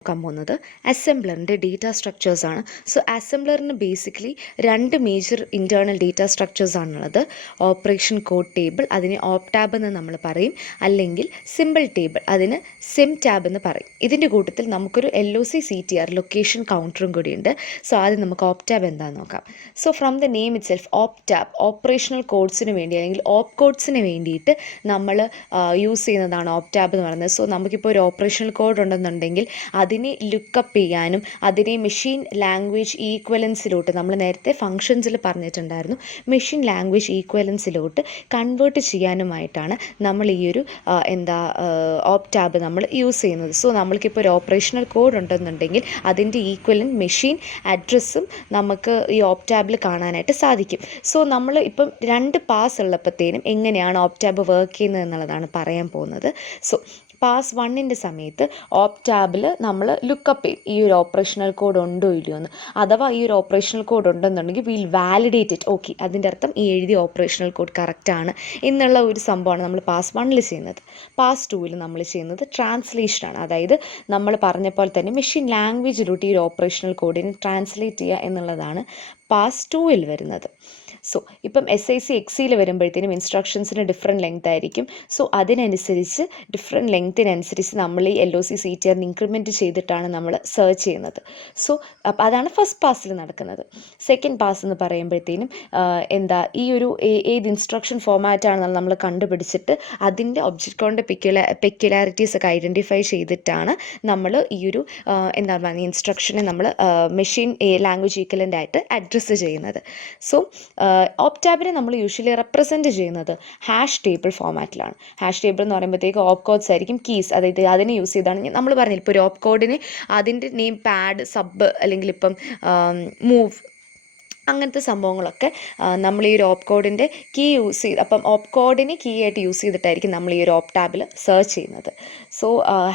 നോക്കാൻ പോകുന്നത് അസംബ്ലറിൻ്റെ data structures ആണ്. സോ അസംബ്ലറിന് ബേസിക്കലി രണ്ട് മേജർ ഇൻറ്റേർണൽ ഡേറ്റ സ്ട്രക്ചേഴ്സ് ആണുള്ളത്. ഓപ്പറേഷൻ കോഡ് ടേബിൾ, അതിനെ OPTAB എന്ന് നമ്മൾ പറയും, അല്ലെങ്കിൽ സിമ്പിൾ ടേബിൾ, അതിന് SYMTAB എന്ന് പറയും. ഇതിൻ്റെ കൂട്ടത്തിൽ നമുക്കൊരു LOCCTR ലൊക്കേഷൻ കൗണ്ടറും കൂടിയുണ്ട്. സോ ആദ്യം നമുക്ക് OPTAB എന്താണെന്ന് നോക്കാം. So from the name itself OPTAB operational കോഡ്സിന് വേണ്ടി അല്ലെങ്കിൽ ഓപ്പ് കോഡ്സിന് വേണ്ടിയിട്ട് നമ്മൾ യൂസ് ചെയ്യുന്നതാണ് OPTAB എന്ന് പറയുന്നത്. സോ നമുക്കിപ്പോൾ ഒരു ഓപ്പറേഷണൽ കോഡ് ഉണ്ടെന്നുണ്ടെങ്കിൽ അതിനെ ലുക്കപ്പ് ചെയ്യാനും അതിനെ മെഷീൻ ലാംഗ്വേജ് ഈക്വലൻസിലോട്ട്, നമ്മൾ നേരത്തെ ഫങ്ഷൻസിൽ പറഞ്ഞിട്ടുണ്ടായിരുന്നു, മെഷീൻ ലാംഗ്വേജ് ഈക്വലൻസിലോട്ട് കൺവേർട്ട് ചെയ്യാനുമായിട്ടാണ് നമ്മൾ ഈ ഒരു OPTAB നമ്മൾ യൂസ് ചെയ്യുന്നത്. സോ നമ്മൾക്കിപ്പോൾ ഒരു ഓപ്പറേഷണൽ കോഡ് ഉണ്ടെന്നുണ്ടെങ്കിൽ അതിൻ്റെ ഈക്വലൻറ്റ് മെഷീൻ അഡ്രസ്സും നമുക്ക് ഈ OPTABിൽ കാണാനായിട്ട് സാധിക്കും. സോ നമ്മൾ ഇപ്പം രണ്ട് പാസ് ഉള്ളപ്പോഴത്തേനും എങ്ങനെയാണ് OPTAB വർക്ക് ചെയ്യുന്നത് എന്നുള്ളതാണ് പറയാൻ പോകുന്നത്. സോ പാസ് 1ൻ്റെ സമയത്ത് OPTABിൽ നമ്മൾ ലുക്കപ്പ് ചെയ്യും ഈ ഒരു ഓപ്പറേഷണൽ കോഡ് ഉണ്ടോ ഇല്ലയോ എന്ന്. അഥവാ ഈ ഒരു ഓപ്പറേഷണൽ കോഡ് ഉണ്ടെന്നുണ്ടെങ്കിൽ വിൽ വാലിഡേറ്റ് ഇറ്റ്. ഓക്കെ, അതിൻ്റെ അർത്ഥം ഈ എഴുതിയ ഓപ്പറേഷണൽ കോഡ് കറക്റ്റാണ് എന്നുള്ള ഒരു സംഭവമാണ് നമ്മൾ പാസ് 1ൽ ചെയ്യുന്നത്. പാസ് 2ൽ നമ്മൾ ചെയ്യുന്നത് ട്രാൻസ്ലേഷനാണ്. അതായത് നമ്മൾ പറഞ്ഞ പോലെ തന്നെ മെഷീൻ ലാംഗ്വേജിലോട്ട് ഈ ഒരു ഓപ്പറേഷണൽ കോഡിനെ ട്രാൻസ്ലേറ്റ് ചെയ്യുക എന്നുള്ളതാണ് പാസ് 2ൽ വരുന്നത്. സോ ഇപ്പം SICXയിൽ വരുമ്പോഴത്തേനും ഇൻസ്ട്രക്ഷൻസിന് ഡിഫറെൻറ്റ് ലെങ്ത് ആയിരിക്കും. സോ അതിനനുസരിച്ച് ഡിഫറെൻറ്റ് ലെങ്ത്തിനനുസരിച്ച് നമ്മൾ ഈ LOCCTR ഇൻക്രിമെൻറ്റ് ചെയ്തിട്ടാണ് നമ്മൾ സെർച്ച് ചെയ്യുന്നത്. സോ അപ്പം അതാണ് ഫസ്റ്റ് പാസിൽ നടക്കുന്നത്. സെക്കൻഡ് പാസ് എന്ന് പറയുമ്പോഴത്തേനും ഈ ഒരു ഏത് ഇൻസ്ട്രക്ഷൻ ഫോമാറ്റാണെന്ന് നമ്മൾ കണ്ടുപിടിച്ചിട്ട് അതിൻ്റെ ഒബ്ജക്റ്റ് കോഡിൻ്റെ പെക്യുലാരിറ്റീസ് ഒക്കെ ഐഡൻറ്റിഫൈ ചെയ്തിട്ടാണ് നമ്മൾ ഈ ഒരു ഇൻസ്ട്രക്ഷനെ നമ്മൾ മെഷീൻ ലാംഗ്വേജ് ഈക്വലൻ്റ് ആയിട്ട് അഡ്രസ്സ് ചെയ്യുന്നത്. സോ OPTABിനെ നമ്മൾ യൂഷ്വലി റെപ്രസെൻറ്റ് ചെയ്യുന്നത് ഹാഷ് ടേബിൾ ഫോമാറ്റിലാണ്. ഹാഷ് ടേബിൾ എന്ന് പറയുമ്പോഴത്തേക്ക് ഓപ്പ് കോഡ്സ് ആയിരിക്കും കീസ്, അതായത് അതിനെ യൂസ് ചെയ്താണ് നമ്മൾ പറഞ്ഞില്ല, ഇപ്പോൾ ഒരു ഓപ്പ് കോഡിന് അതിൻ്റെ നെയിം പാഡ്, സബ്, അല്ലെങ്കിൽ ഇപ്പം മൂവ്, അങ്ങനത്തെ സംഭവങ്ങളൊക്കെ നമ്മൾ ഈ ഒരു ഓപ്പ് കോഡിൻ്റെ കീ യൂസ് ചെയ്ത്, അപ്പം ഓപ്പ് കോഡിനെ കീ ആയിട്ട് യൂസ് ചെയ്തിട്ടായിരിക്കും നമ്മൾ ഈ ഒരു OPTABിൽ സെർച്ച് ചെയ്യുന്നത്. സോ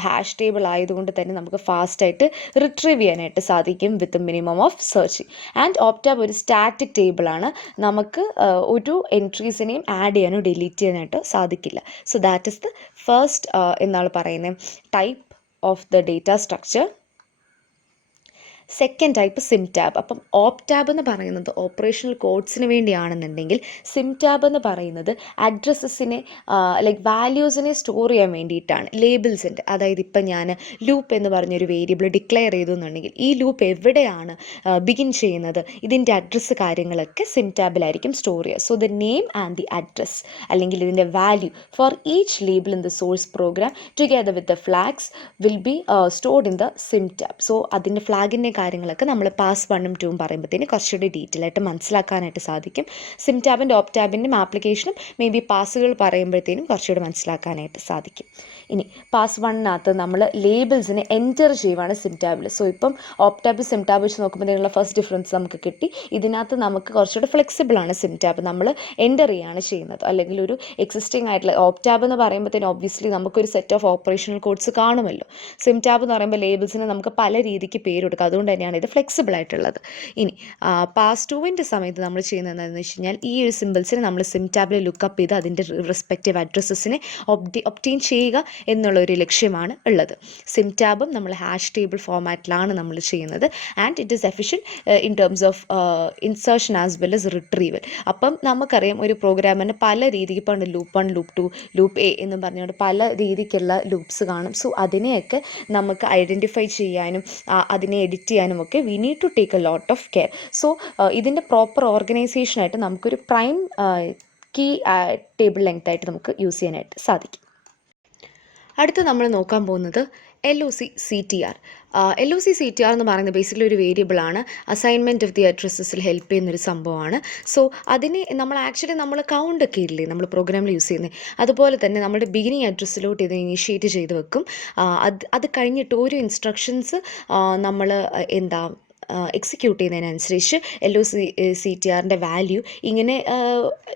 ഹാഷ് ടേബിൾ ആയതുകൊണ്ട് തന്നെ നമുക്ക് ഫാസ്റ്റായിട്ട് റിട്രീവ് ചെയ്യാനായിട്ട് സാധിക്കും with minimum of searching. And OPTAB ഒരു സ്റ്റാറ്റിക് ടേബിളാണ്, നമുക്ക് ഒരു എൻട്രീസിനെയും ആഡ് ചെയ്യാനോ ഡിലീറ്റ് ചെയ്യാനായിട്ടോ സാധിക്കില്ല. So that is the first എന്നാണ് പറയുന്നത് type of the data structure. Second type SYMTAB. അപ്പം OPTAB എന്ന് പറയുന്നത് ഓപ്പറേഷണൽ കോഡ്സിന് വേണ്ടിയാണെന്നുണ്ടെങ്കിൽ SYMTAB എന്ന് പറയുന്നത് അഡ്രസ്സസിനെ ലൈക്ക് വാല്യൂസിനെ സ്റ്റോർ ചെയ്യാൻ വേണ്ടിയിട്ടാണ്, ലേബിൾസിൻ്റെ. അതായത് ഇപ്പം ഞാൻ ലൂപ്പ് എന്ന് പറഞ്ഞൊരു വേരിയബിൾ ഡിക്ലെയർ ചെയ്തു എന്നുണ്ടെങ്കിൽ ഈ ലൂപ്പ് എവിടെയാണ് ബിഗിൻ ചെയ്യുന്നത്, ഇതിൻ്റെ അഡ്രസ്സ് കാര്യങ്ങളൊക്കെ SYMTABിലായിരിക്കും സ്റ്റോർ ചെയ്യുക. So the name and the address അല്ലെങ്കിൽ ഇതിൻ്റെ value for each label in the source programme together with the flags will be stored in the SYMTAB. So അതിൻ്റെ ഫ്ലാഗിൻ്റെ കാര്യങ്ങളൊക്കെ നമ്മൾ പാസ് 1ഉം 2ഉം പറയുമ്പോഴത്തേന് കുറച്ചുകൂടി ഡീറ്റെയിൽ ആയിട്ട് മനസ്സിലാക്കാനായിട്ട് സാധിക്കും. SYMTABിൻ്റെ OPTABിൻ്റെയും ആപ്ലിക്കേഷനും മേ ബി പാസുകൾ പറയുമ്പോഴത്തേനും കുറച്ചുകൂടി മനസ്സിലാക്കാനായിട്ട് സാധിക്കും. ഇനി പാസ് 1നകത്ത് നമ്മൾ ലേബിൾസിനെ എൻറ്റർ ചെയ്യുവാണ് SYMTABിൽ. സോ ഇപ്പം OPTAB SYMTAB വെച്ച് നോക്കുമ്പോഴത്തേനുള്ള ഫസ്റ്റ് ഡിഫറൻസ് നമുക്ക് കിട്ടി. ഇതിനകത്ത് നമുക്ക് കുറച്ചുകൂടി ഫ്ലെക്സിബിളാണ് SYMTAB, നമ്മൾ എൻറ്റർ ചെയ്യുകയാണ് ചെയ്യുന്നത്. അല്ലെങ്കിൽ ഒരു എക്സിസ്റ്റിംഗ് ആയിട്ടുള്ള OPTAB എന്ന് പറയുമ്പോഴത്തേനും ഒബ്വിയസ്ലി നമുക്കൊരു സെറ്റ് ഓഫ് ഓപ്പറേഷണൽ കോഡ്സ് കാണുമല്ലോ. SYMTAB എന്ന് പറയുമ്പോൾ ലേബിൾസിന് നമുക്ക് പല രീതിക്ക് പേര് കൊടുക്കുക, അതുകൊണ്ട് തന്നെയാണ് ഇത് ഫ്ലെക്സിബിൾ ആയിട്ടുള്ളത്. ഇനി പാസ് 2ൻ്റെ സമയത്ത് നമ്മൾ ചെയ്യുന്നത് എന്താണെന്ന് വെച്ച് കഴിഞ്ഞാൽ ഈ ഒരു സിമ്പിൾസിനെ നമ്മൾ SYMTABിൽ ലുക്കപ്പ് ചെയ്ത് അതിൻ്റെ റെസ്പെക്റ്റീവ് അഡ്രസ്സസിനെ ഒബ്റ്റെയിൻ ചെയ്യുക എന്നുള്ളൊരു ലക്ഷ്യമാണ് ഉള്ളത്. SYMTABും നമ്മൾ ഹാഷ് ടേബിൾ ഫോമാറ്റിലാണ് നമ്മൾ ചെയ്യുന്നത്. And it is efficient in terms of insertion as well as retrieval. അപ്പം നമുക്കറിയാം ഒരു പ്രോഗ്രാമിന് പല രീതിക്ക്, ഇപ്പോൾ ലൂപ്പ് 1, ലൂപ്പ് 2, ലൂപ്പ് A എന്നും പറഞ്ഞുകൊണ്ട് പല രീതിക്കുള്ള ലൂപ്സ് കാണും. സോ അതിനെയൊക്കെ നമുക്ക് ഐഡൻറ്റിഫൈ ചെയ്യാനും അതിനെ എഡിറ്റ് ചെയ്യാനും ഒക്കെ we need to take a lot of care. So ഇതിൻ്റെ പ്രോപ്പർ ഓർഗനൈസേഷനായിട്ട് നമുക്കൊരു പ്രൈം കീ ടേബിൾ ലെങ്ത് ആയിട്ട് നമുക്ക് യൂസ് ചെയ്യാനായിട്ട് സാധിക്കും. അടുത്ത് നമ്മൾ നോക്കാൻ പോകുന്നത് LOCCTR. LOCCTR എന്ന് പറയുന്നത് ബേസിക്കലി ഒരു വേരിയബിളാണ്, അസൈൻമെൻറ്റ് ഓഫ് ദി അഡ്രസ്സസിൽ ഹെൽപ്പ് ചെയ്യുന്നൊരു സംഭവമാണ്. സോ അതിനെ നമ്മൾ കൗണ്ട് ഒക്കെ ഇല്ലേ നമ്മൾ പ്രോഗ്രാമിൽ യൂസ് ചെയ്യുന്നത്, അതുപോലെ തന്നെ നമ്മുടെ ബിഗിനിങ് അഡ്രസ്സിലോട്ട് ഇത് ഇനിഷ്യേറ്റ് ചെയ്ത് വെക്കും. അത് കഴിഞ്ഞിട്ട് ഓരോ ഇൻസ്ട്രക്ഷൻസ് നമ്മൾ എക്സിക്യൂട്ട് ചെയ്യുന്നതിനനുസരിച്ച് LOCCTRൻ്റെ വാല്യൂ ഇങ്ങനെ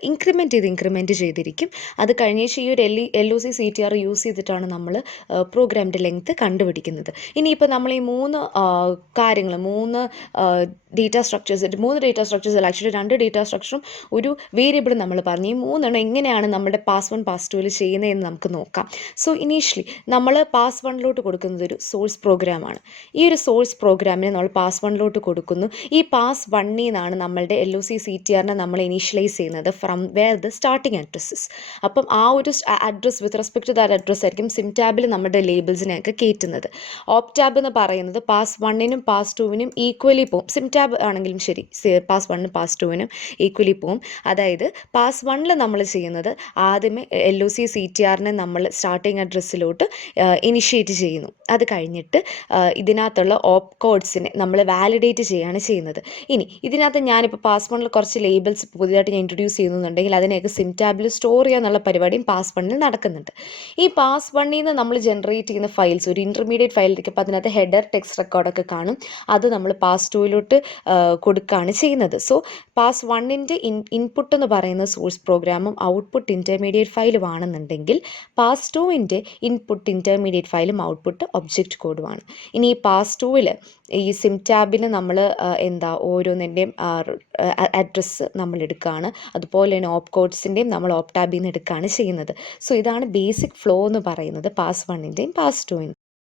ഇൻക്രിമെൻറ്റ് ചെയ്തിരിക്കും. അത് കഴിഞ്ഞ ഈ ഒരു LOCCTR യൂസ് ചെയ്തിട്ടാണ് നമ്മൾ പ്രോഗ്രാമിൻ്റെ ലെങ്ത്ത് കണ്ടുപിടിക്കുന്നത്. ഇനിയിപ്പോൾ നമ്മൾ ഈ മൂന്ന് ഡേറ്റാ സ്ട്രക്ചേഴ്സ്, 3 ഡേറ്റാ സ്ട്രക്ചേഴ്സ് അല്ല, ആക്ച്വലി 2 ഡേറ്റാ സ്ട്രക്ചറും ഒരു വേരിയബിളും നമ്മൾ പറഞ്ഞു. ഈ 3 എങ്ങനെയാണ് നമ്മുടെ പാസ് 1 പാസ് 2 ചെയ്യുന്നതെന്ന് നമുക്ക് നോക്കാം. സോ ഇനീഷ്യലി നമ്മൾ പാസ് 1 കൊടുക്കുന്നത് ഒരു സോഴ്സ് പ്രോഗ്രാമാണ്. ഈ ഒരു സോഴ്സ് പ്രോഗ്രാമിനെ നമ്മൾ പാസ് 1 കൊടുക്കുന്നു. ഈ പാസ് 1 നിന്നാണ് നമ്മളുടെ LOCCTRനെ നമ്മൾ ഇനീഷ്യലൈസ് ചെയ്യുന്നത് from where the starting addresses. അപ്പം ആ ഒരു address with respect to that address ആയിരിക്കും SYMTABിൽ നമ്മുടെ ലേബിൾസിനെയൊക്കെ കയറ്റുന്നത്. OPTAB എന്ന് പറയുന്നത് പാസ് 1നും പാസ് 2നും ഈക്വലി പോകും. SYMTAB ആണെങ്കിലും ശരി, പാസ് 1നും പാസ് 2നും ഈക്വലി പോകും. അതായത് പാസ് 1 നമ്മൾ ചെയ്യുന്നത് ആദ്യമേ LOCCTRനെ നമ്മൾ സ്റ്റാർട്ടിങ് അഡ്രസ്സിലോട്ട് ഇനിഷ്യേറ്റ് ചെയ്യുന്നു. അത് കഴിഞ്ഞിട്ട് ഇതിനകത്തുള്ള ഓപ്പ് കോഡ്സിനെ നമ്മൾ വാലിഡേറ്റ് ചെയ്യുകയാണ് ചെയ്യുന്നത്. ഇനി ഇതിനകത്ത് ഞാനിപ്പോൾ പാസ് 1 കുറച്ച് ലേബിൾസ് പുതിയതായിട്ട് ഞാൻ ഇൻട്രൊഡ്യൂസ് ചെയ്യുന്നുണ്ടെങ്കിൽ അതിനെയൊക്കെ SYMTABിൽ സ്റ്റോർ ചെയ്യുക എന്നുള്ള പരിപാടിയും പാസ് 1 നടക്കുന്നുണ്ട്. ഈ പാസ് 1 നിന്ന് നമ്മൾ ജനറേറ്റ് ചെയ്യുന്ന ഫയൽസ് ഒരു ഇൻ്റർമീഡിയറ്റ് ഫയലിലേക്ക്, അപ്പോൾ അതിനകത്ത് ഹെഡർ ടെക്സ്റ്റ് റെക്കോർഡൊക്കെ കാണും. അത് നമ്മൾ പാസ് 2 കൊടുക്കുകയാണ് ചെയ്യുന്നത്. സോ പാസ് 1ൻ്റെ ഇൻപുട്ട് എന്ന് പറയുന്ന സോഴ്സ് പ്രോഗ്രാമും ഔട്ട്പുട്ട് ഇൻ്റർമീഡിയറ്റ് ഫയലും ആണെന്നുണ്ടെങ്കിൽ പാസ് 2ൻ്റെ ഇൻപുട്ട് ഇൻ്റർമീഡിയറ്റ് ഫയലും ഔട്ട്പുട്ട് ഒബ്ജക്റ്റ് കോഡുമാണ്. ഇനി ഈ പാസ് 2ൽ ഈ SYMTABിന് നമ്മൾ ഓരോന്നിൻ്റെയും അഡ്രസ്സ് നമ്മൾ എടുക്കുകയാണ്. അതുപോലെ തന്നെ ഓപ്പ് കോഡ്സിൻ്റെയും നമ്മൾ OPTABിൽ നിന്ന് എടുക്കുകയാണ് ചെയ്യുന്നത്. സോ ഇതാണ് ബേസിക് ഫ്ലോ എന്ന് പറയുന്നത് പാസ് 1ൻ്റെയും പാസ് 2ൻ്റെയും.